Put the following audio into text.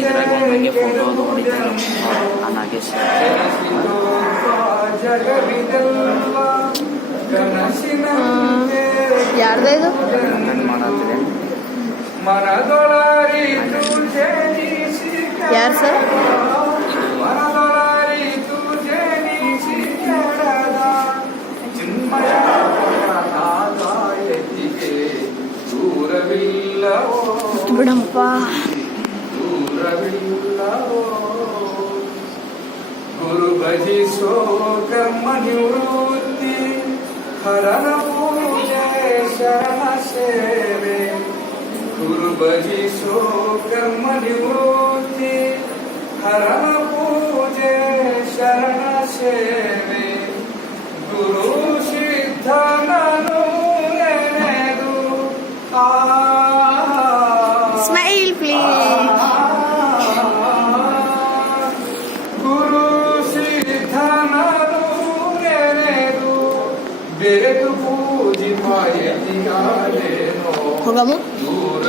ಇದ್ರಾಗ ಹೋಗಿ ಫೋಟೋ ಅದು ಹೊಡಿತಾರೆ ಆ ನಾಗೇಶ್. ಯಾರ್ದ ಇದು? ಯಾರು ಸರ್? ಬಿಡಪ್ಪ. ಗುರು ಭಜಿಸೋ ಕರ್ಮ ನಿವೃತ್ತಿ ಹರನ ಪೂಜೆ ಶರಣ ಸೇವೆ. ಗುರು ಭಜಿಸೋ ಕರ್ಮ ನಿವೃತ್ತಿ ಹರನ ಪೂಜೆ ಶರಣ ಸೇವೆ. ಗುರು ಸಿದ್ಧನನು ನೆನೆದು ಸ್ಮೈಲ್ ಪ್ಲೀಸ್. ಗುರು ಸಿದ್ಧನನು ನೆನೆದು ಬೆರೆತು ಪೂಜಿಪಾಯತಿಯಾಲೇನೋ ಹೋಗಮ್ಮ. ದೂರ